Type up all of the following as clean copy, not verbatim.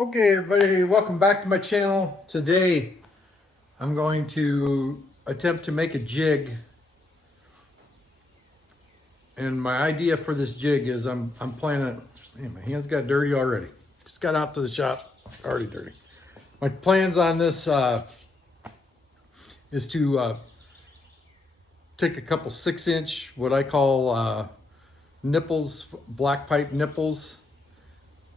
Okay, everybody, welcome back to my channel. Today, I'm going to attempt to make a jig. And my idea for this jig is I'm planning, man, my hands got dirty already. Just got out to the shop, already dirty. My plans on this is to take a couple 6-inch, what I call nipples, black pipe nipples,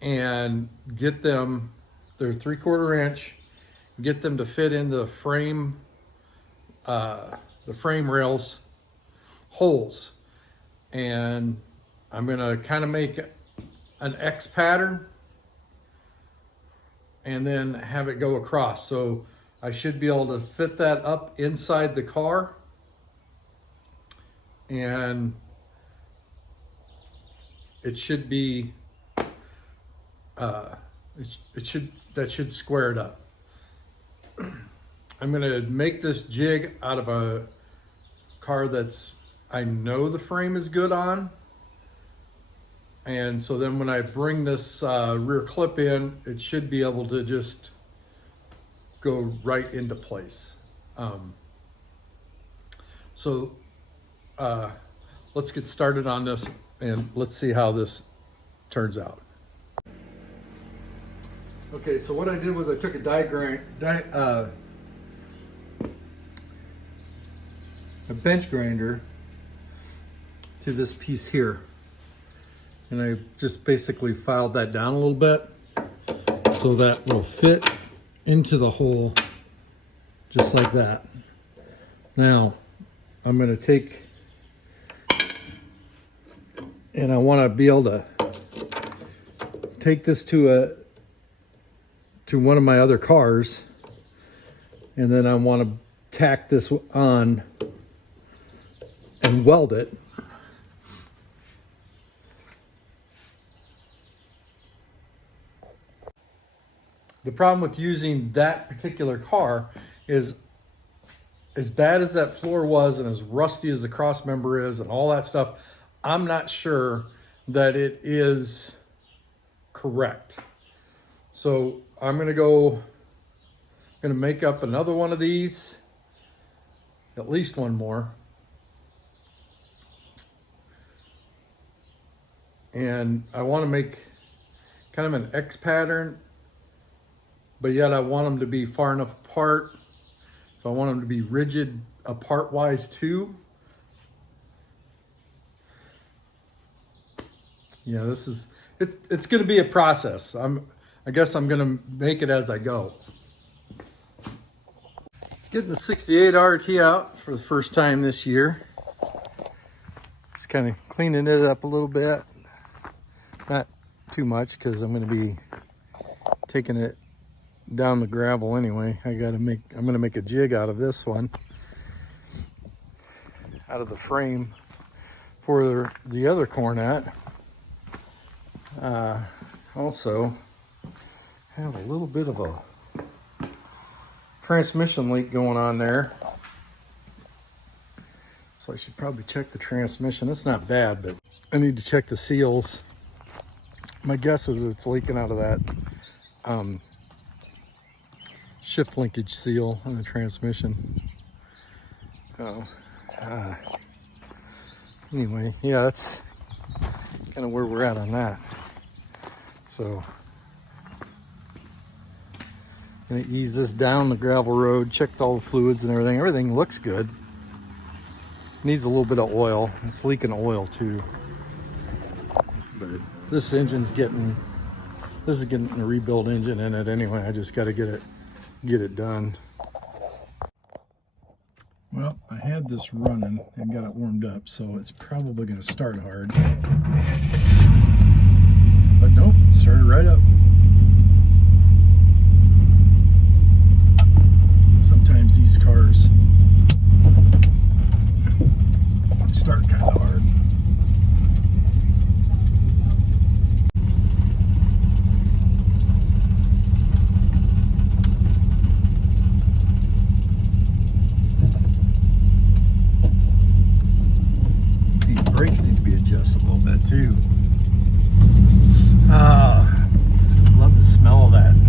and get them, they're 3/4 inch, get them to fit into the frame rails holes. And I'm gonna kind of make an X pattern and then have it go across. So I should be able to fit that up inside the car, and it should be that should square it up. I'm gonna make this jig out of a car that's, I know the frame is good on. And so then when I bring this rear clip in, it should be able to just go right into place. Let's get started on this and let's see how this turns out. Okay, so what I did was I took a bench grinder to this piece here, and I just basically filed that down a little bit so that will fit into the hole just like that. Now I'm going to take, and I want to be able to take this to one of my other cars, and then I want to tack this on and weld it. The problem with using that particular car is, as bad as that floor was and as rusty as the cross member is and all that stuff, I'm not sure that it is correct. So I'm gonna make up another one of these, at least one more. And I want to make kind of an X pattern, but yet I want them to be far enough apart. So I want them to be rigid apart wise too. Yeah, it's going to be a process. I guess I'm going to make it as I go. Getting the 68 RT out for the first time this year. Just kind of cleaning it up a little bit. Not too much, because I'm going to be taking it down the gravel anyway. I'm going to make a jig out of this one, out of the frame for the other Coronet. Also have a little bit of a transmission leak going on there, so I should probably check the transmission. It's not bad, but I need to check the seals. My guess is it's leaking out of that shift linkage seal on the transmission. Anyway, yeah, that's kind of where we're at on that. So I'm gonna ease this down the gravel road, checked all the fluids and everything. Everything looks good. Needs a little bit of oil. It's leaking oil too. But this is getting a rebuild engine in it anyway. I just got to get it done. Well, I had this running and got it warmed up, so it's probably going to start hard. But nope, it started right up. Sometimes these cars start kind of hard. These brakes need to be adjusted a little bit too. Love the smell of that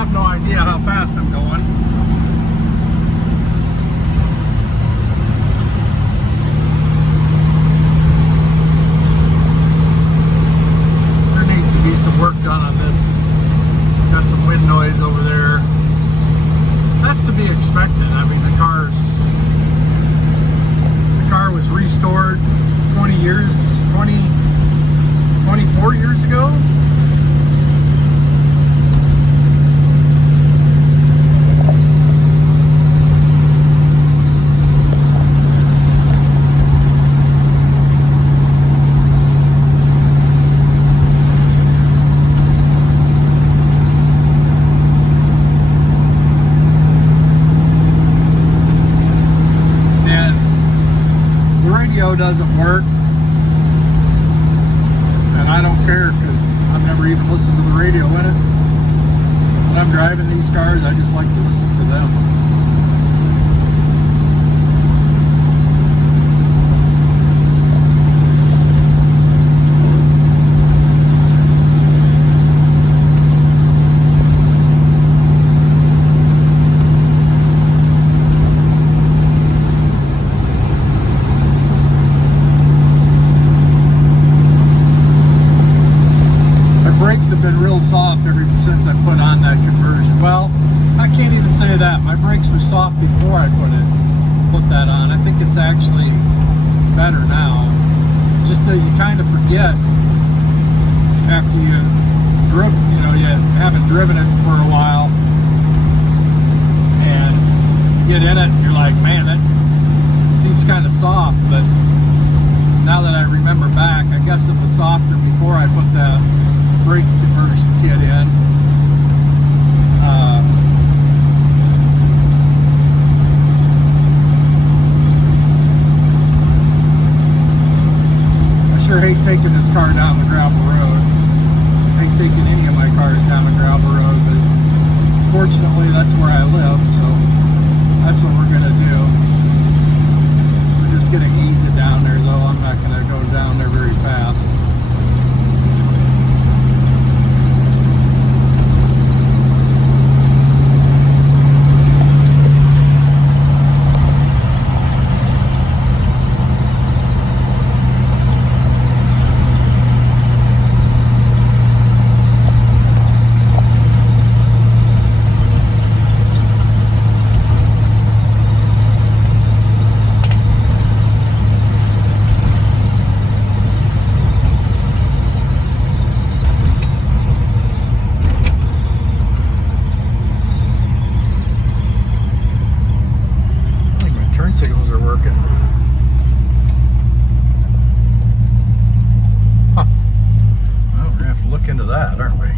have no idea how fast I'm going. There needs to be some work done on this. Got some wind noise over there. That's to be expected. I mean, the car was restored 24 years ago. Doesn't work, and I don't care because I've never even listened to the radio in it. When I'm driving these cars, I just like to listen to them. Have been real soft ever since I put on that conversion. Well, I can't even say that. My brakes were soft before I put that on. I think it's actually better now. Just that you kind of forget after you haven't driven it for a while and get in it, you're like, man, that seems kind of soft. But now that I remember back, I guess it was softer before I put that brake conversion kit in. I sure hate taking this car down the gravel road. I hate taking any of my cars down the gravel road, but fortunately that's where I live, so that's what we're gonna do. We're just gonna ease it down there though. I'm not gonna go down there very fast. Signals are working. Huh. Well, we're gonna have to look into that, aren't we?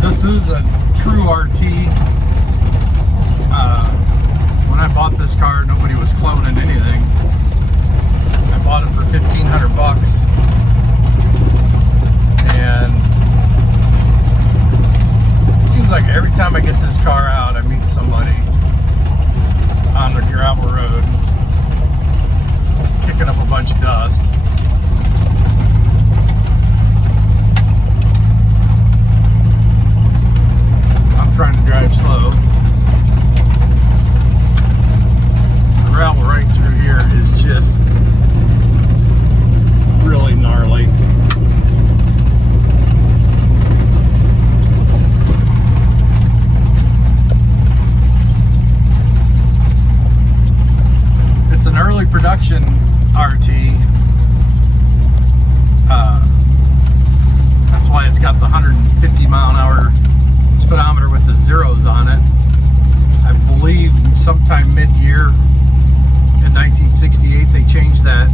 This is a true RT. When I bought this car, nobody was cloning anything. I bought it for $1,500, and it seems like every time I get this car out, I meet somebody on the gravel road kicking up a bunch of dust. Trying to drive slow. The gravel right through here is just really gnarly. It's an early production RT. That's why it's got the 150 mile an hour speedometer with the zeros on it. I believe sometime mid-year in 1968 they changed that.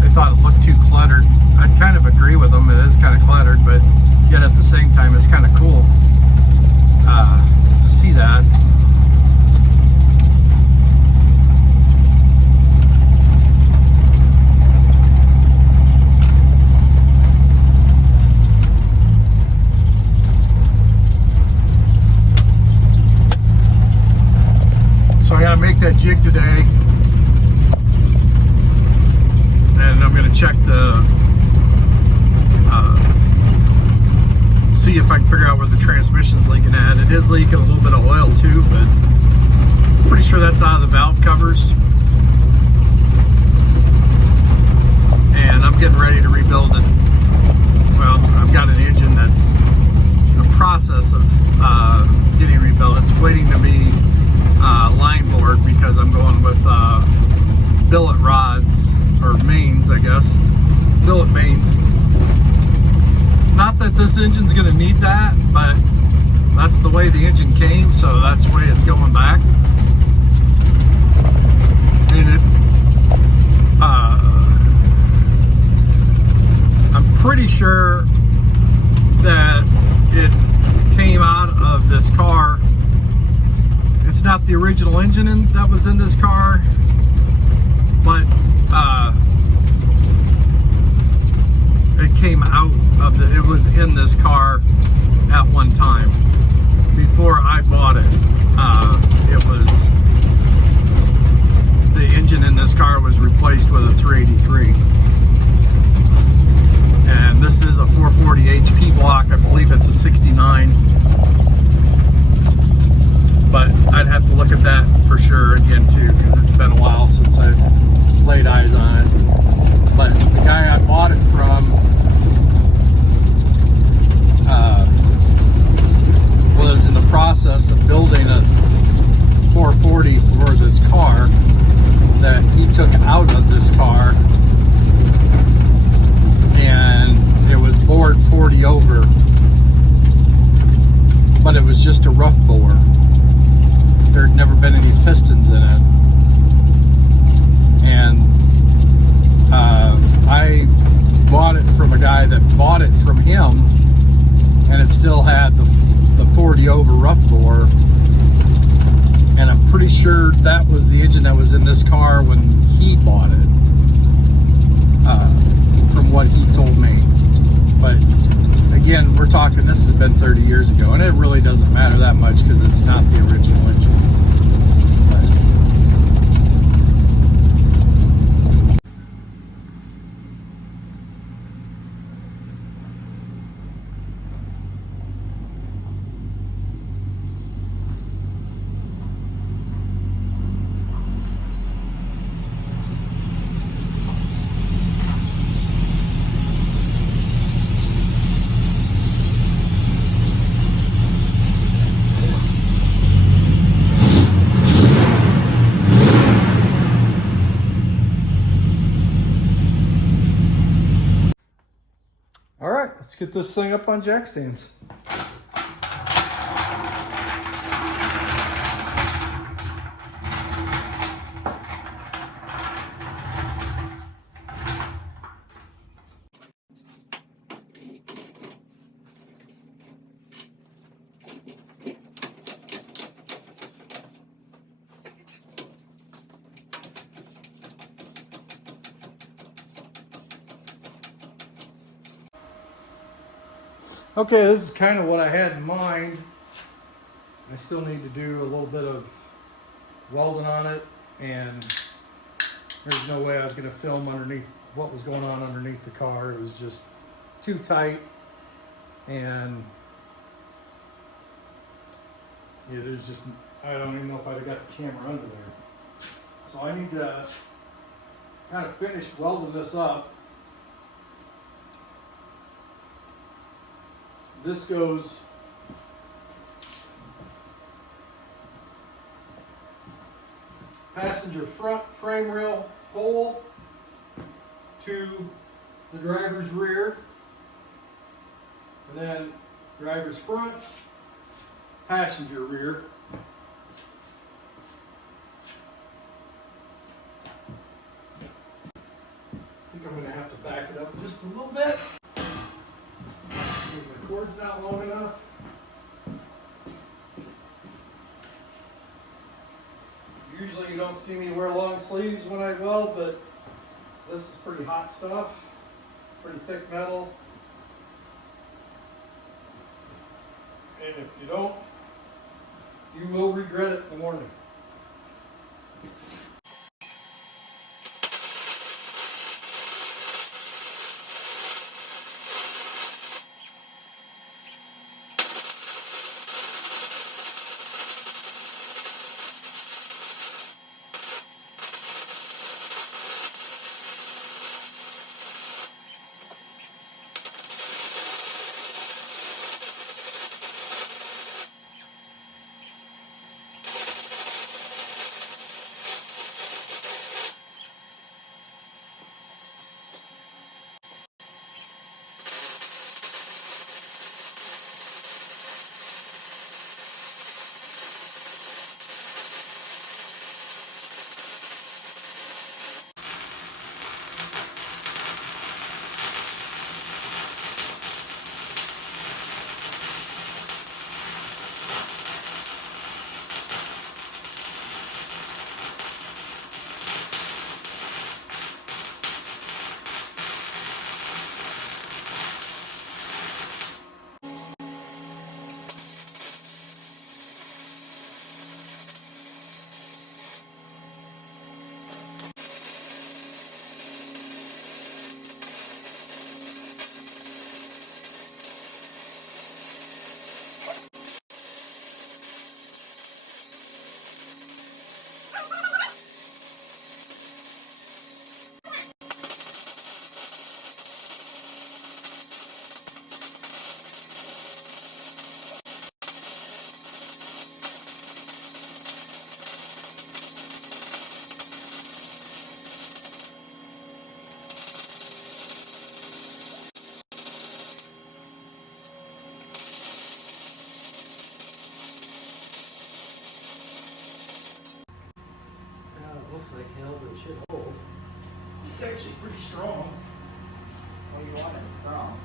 They thought it looked too cluttered. I'd kind of agree with them. It is kind of cluttered, but yet at the same time it's kind of cool to see that. transmission's leaking at. It is leaking a little bit of oil too, but I'm pretty sure that's out of the valve covers. And I'm getting ready to rebuild it. Well, I've got an engine that's in the process of getting rebuilt. It's waiting to be line bored because I'm going with billet rods, or mains, I guess. Billet mains. Not that this engine's going to need that, but that's the way the engine came, so that's the way it's going back. And it, I'm pretty sure that it came out of this car. It's not the original engine that was in this car, but it came out of it was in this car at one time. Before I bought it, it was, the engine in this car was replaced with a 383. And this is a 440 HP block. I believe it's a 69. But I'd have to look at that for sure again too, because it's been a while since I've laid eyes on it. But the guy I bought it from was in the process of building a 440 for this car that he took out of this car, and it was bored 40 over, but it was just a rough bore. There'd never been any pistons in it. And I bought it from a guy that bought it from him, and it still had the 40 over rough bore. And I'm pretty sure that was the engine that was in this car when he bought it, from what he told me. But again, we're talking, this has been 30 years ago, and it really doesn't matter that much because it's not the original engine. All right, let's get this thing up on jack stands. Okay, this is kind of what I had in mind. I still need to do a little bit of welding on it, and there's no way I was going to film underneath what was going on underneath the car. It was just too tight, and it was just, I don't even know if I'd have got the camera under there. So I need to kind of finish welding this up. This goes passenger front frame rail hole to the driver's rear, and then driver's front, passenger rear. I think I'm going to have to back it up just a little bit. The cord's not long enough. Usually you don't see me wear long sleeves when I weld, but this is pretty hot stuff, pretty thick metal. And if you don't, you will regret it in the morning. actually pretty strong. Well, you want it strong.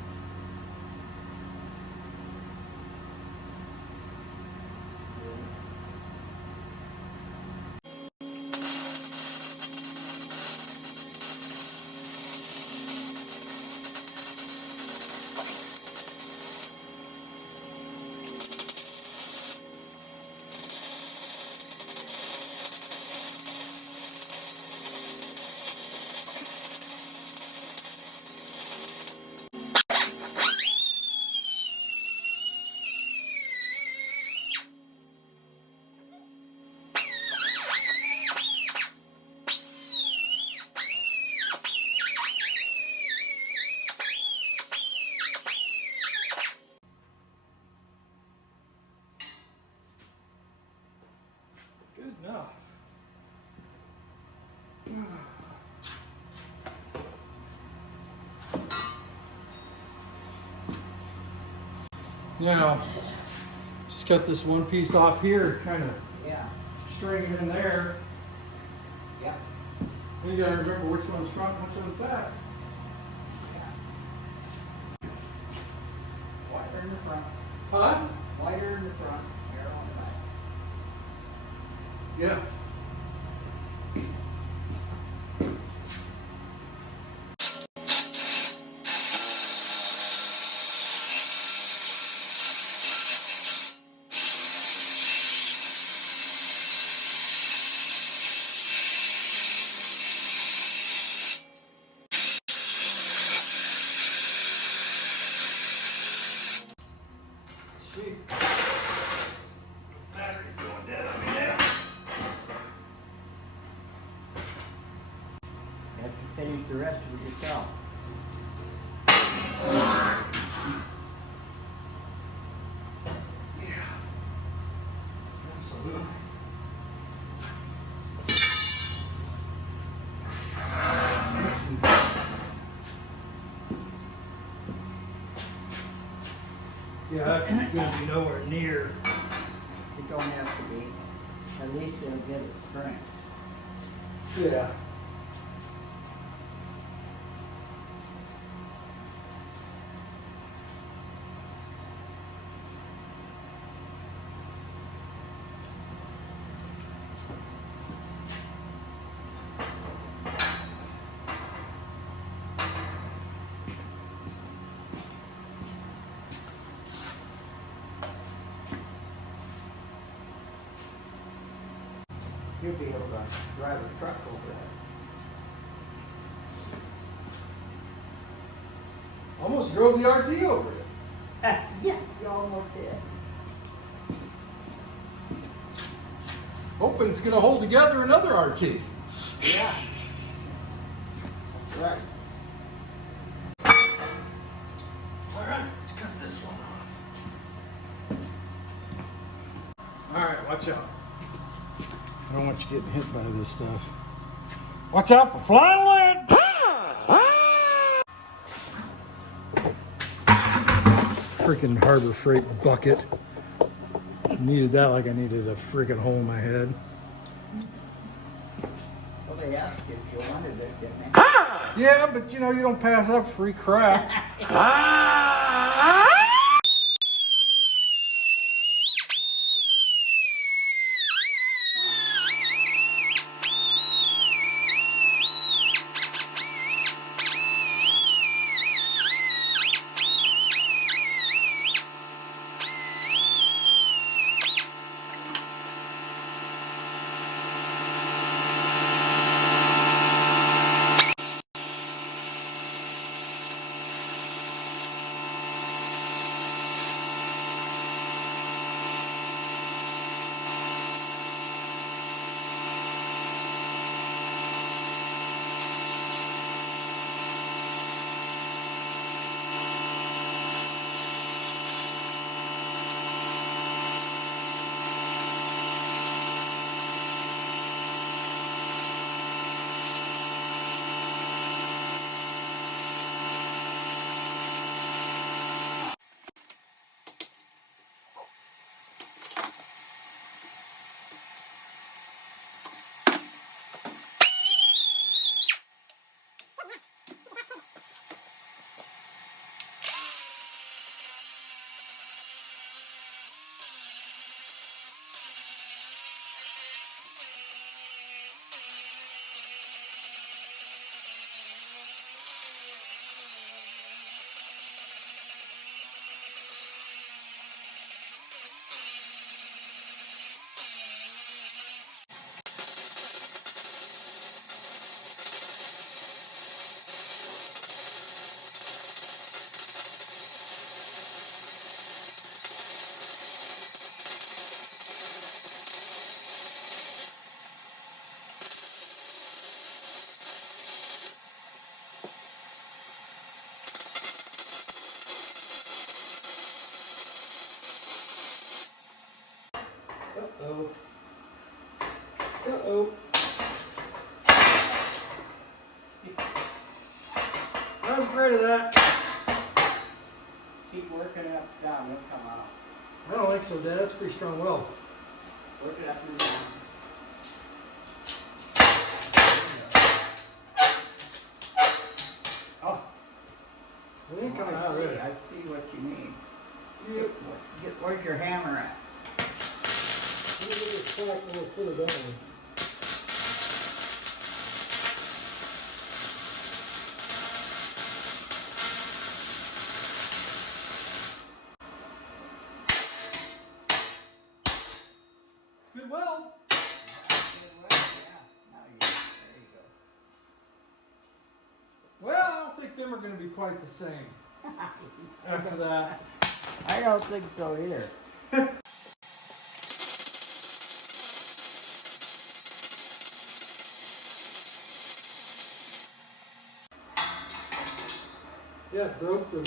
Good enough. Now, just cut this one piece off here, kind of Yeah. string it in there. Yeah. You gotta remember which one's front and which one's back. Wider in the front. Huh? Wider in the front. Narrow on the back. Yeah. Sweet. Battery's going dead on me now. You have to finish the rest of it yourself. Yeah. Absolutely. Yeah, that's going to be nowhere near. It don't have to be. At least it'll get it strength. Yeah. You'll be able to drive a truck over that. Almost drove the RT over it. Yeah, you almost did. Hoping it's going to hold together another RT. Yeah. That's right. All right, let's cut this one off. All right, watch out. I don't want you getting hit by this stuff. Watch out for flying lead! Freaking Harbor Freight bucket. Needed that like I needed a freaking hole in my head. Well, they asked you if you wanted it, didn't they? Yeah, but you know, you don't pass up free crap. Uh-oh. Uh-oh. I was afraid of that. Keep working it up and down, it'll come out. I don't think so, Dad. That's a pretty strong weld. Work it up and down. Oh, It ain't coming out of there. I see what you mean. Yep. Where's your hammer at? We'll put it down. Good weld. Well, I don't think them are going to be quite the same after that. I don't think so either. Yeah, it broke the.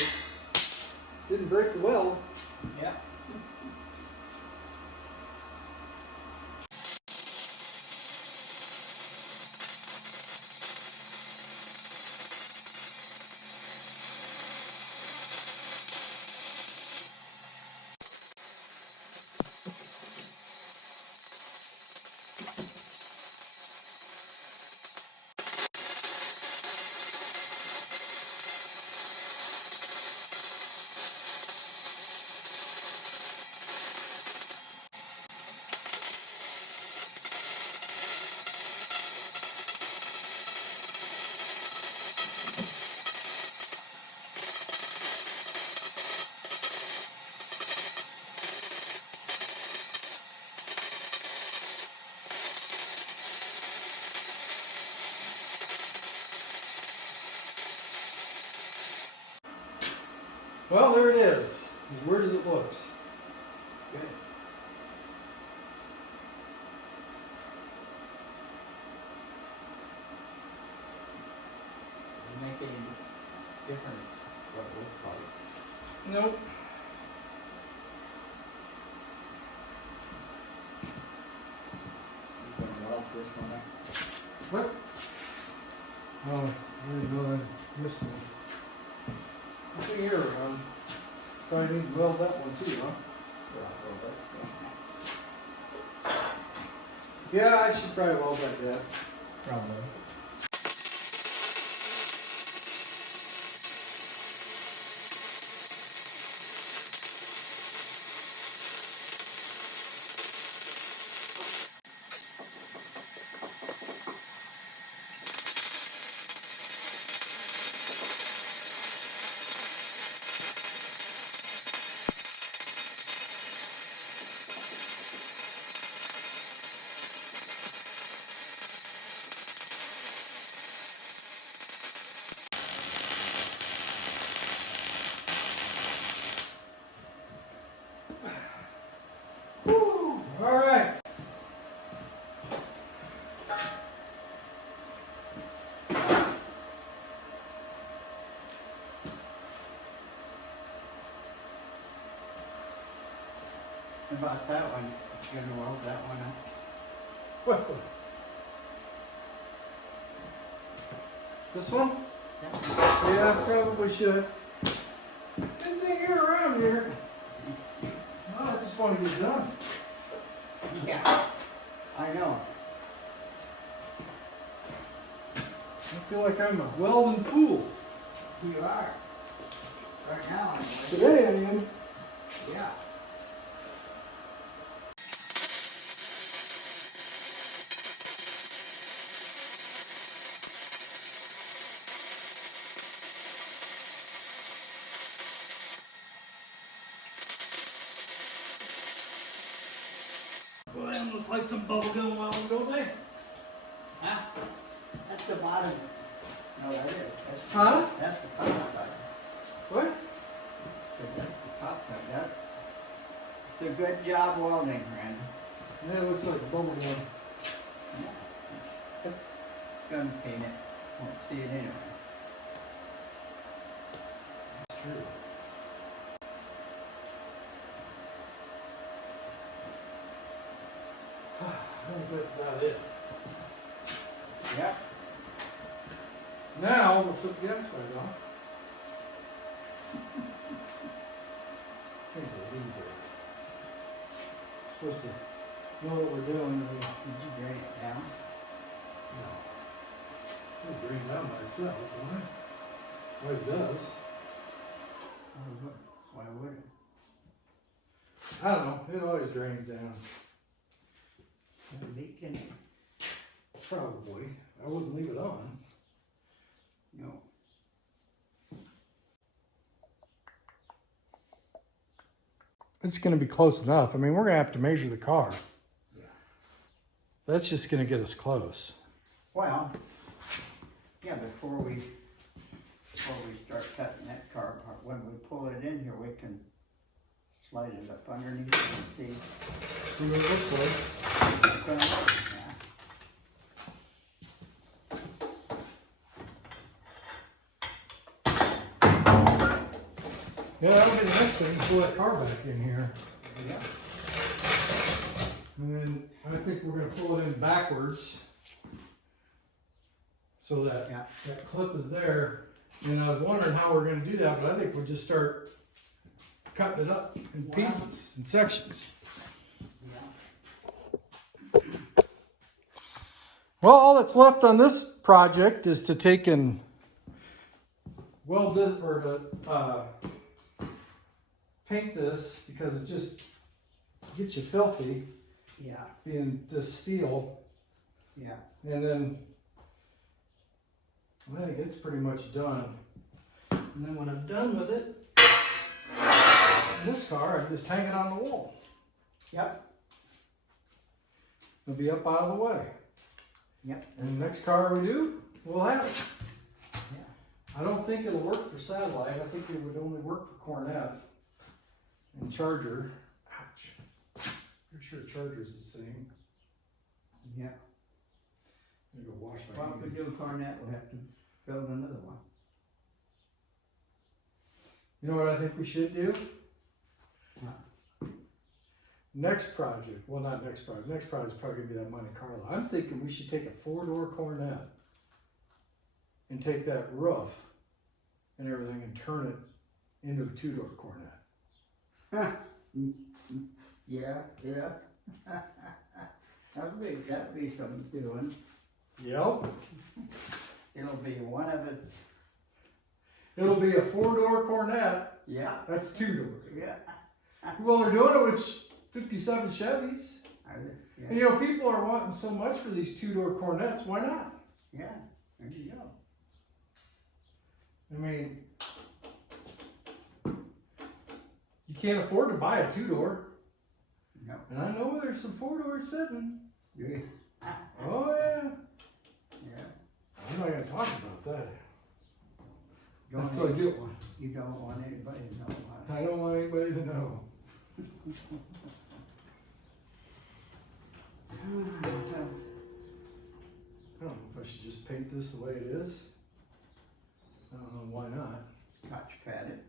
Didn't break the weld. Yeah. Well, there it is. As weird as it looks. Good. Doesn't make any difference what it looks like. Nope. You can weld this one up. What? Oh, I didn't know I missed one. Look here, probably need to weld that one too, huh? Yeah, I should probably weld like that. Probably. Woo! All right. How about that one? You gonna weld that one up? What? This one? Yeah. Yeah, I probably should. Didn't think you were around here. No, I just want to get done. Yeah. I know. I feel like I'm a welding fool. You are. Right now, anyway. Today I am. Yeah. Well, them look like some bubblegum welding, don't they? Huh? That's the bottom. No, that is. That's Huh? That's the top side. What? That's the top side. It's a good job welding, Randy. Yeah, it looks like a bubblegum. Yeah. Gun paint it. Won't see it anyway. That's true. I think that's about it. Yep. Now we'll flip the gas back on. Can't believe it. Supposed to know what we're doing. Did you drain it down? No. It'll drain down by itself, won't it? Always does. Why would it? I don't know. It always drains down. A leak in it? Probably. I wouldn't leave it on. No. It's going to be close enough. I mean, we're going to have to measure the car. Yeah. That's just going to get us close. Well, yeah, before we start cutting that car apart, when we pull it in here, we can slide it up underneath and see. See what it looks like. It's gonna work, Yeah, that would be the next thing. Pull that car back in here. yeah. And then I think we're going to pull it in backwards. So that, Yeah. that clip is there. And I was wondering how we're going to do that, but I think we'll just start cutting it up in pieces, in sections. Yeah. Well, all that's left on this project is to take and weld it or to paint this because it just gets you filthy Yeah. being this steel. Yeah. And then I think it's pretty much done. And then when I'm done with it, in this car, I just hang it on the wall. Yep. It'll be up out of the way. Yep. And the next car we do, we'll have it. Yeah. I don't think it'll work for satellite. I think it would only work for Coronet and Charger. Ouch. Pretty sure Charger's the same. Yeah. I'm gonna go wash my Well, if we hands. do a Coronet, we'll have to build another one. You know what I think we should do? Huh. Next project, well not next project, next project is probably gonna be that Monte Carlo. I'm thinking we should take a 4-door Coronet and take that roof and everything and turn it into a 2-door Coronet. Yeah, yeah. That'd be some doing. Yep. It'll be one of its. It'll be a 4-door Coronet. Yeah. That's 2-door. Yeah. Well, they're doing it with 57 Chevys. Yeah. And you know, people are wanting so much for these 2-door Coronets. Why not? Yeah. There you go. I mean, you can't afford to buy a 2-door. No. And I know there's some 4-doors sitting. Yeah. Oh, yeah. Yeah. I'm not going to talk about that Don't until I need- get one. You don't want anybody to know about it. I don't want anybody to know. I don't know if I should just paint this the way it is. I don't know why not. Scotch padded.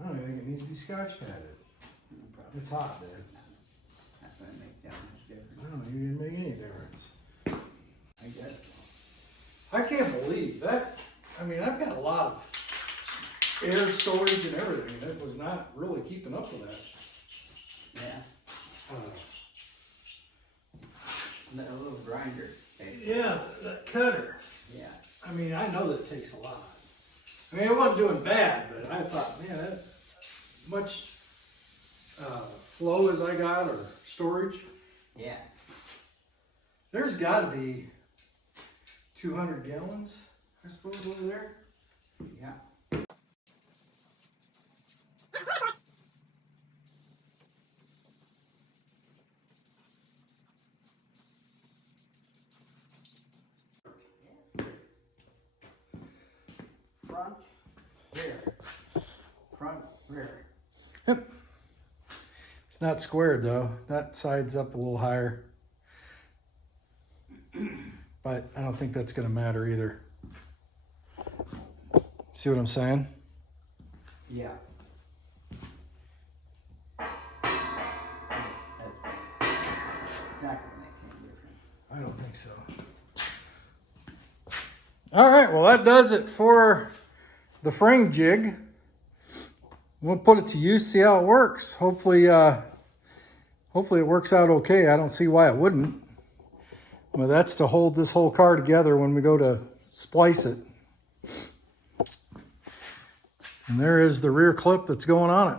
I don't even think it needs to be scotch padded. Probably It's hot there. not gonna make that much I difference. don't think it make any difference. I guess. I can't believe that. I mean, I've got a lot of air storage and everything, and it was not really keeping up with that. Yeah. Uh, That little grinder. yeah, that cutter. Yeah. I mean, I know that takes a lot. I mean, it wasn't doing bad, but I thought, man, that much flow as I got or storage, Yeah. there's got to be 200 gallons, I suppose, over there. Yeah. Front, rear. Front, rear. Yep. It's not squared though. That side's up a little higher. But I don't think that's gonna matter either. See what I'm saying? Yeah. Not gonna make I don't think so. All right, well that does it for the frame jig. We'll put it to use, see how it works. Hopefully it works out okay. I don't see why it wouldn't. Well, that's to hold this whole car together when we go to splice it. And there is the rear clip that's going on it.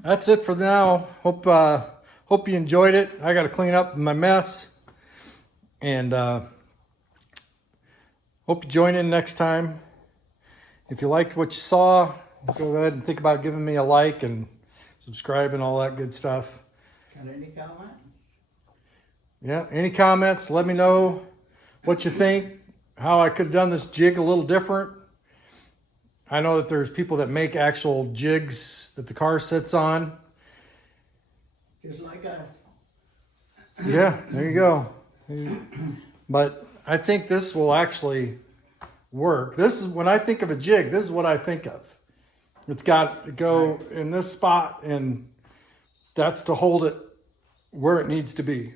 That's it for now. Hope you enjoyed it. I got to clean up my mess. And hope you join in next time. If you liked what you saw, go ahead and think about giving me a like and subscribe and all that good stuff. Got any comments? Yeah, any comments? Let me know what you think, how I could have done this jig a little different. I know that there's people that make actual jigs that the car sits on. Just like us. Yeah, there you go. But I think this will actually work. This is, when I think of a jig, this is what I think of. It's got to go in this spot, and that's to hold it where it needs to be.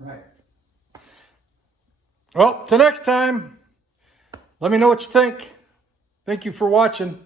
Right. Well, till next time, let me know what you think. Thank you for watching.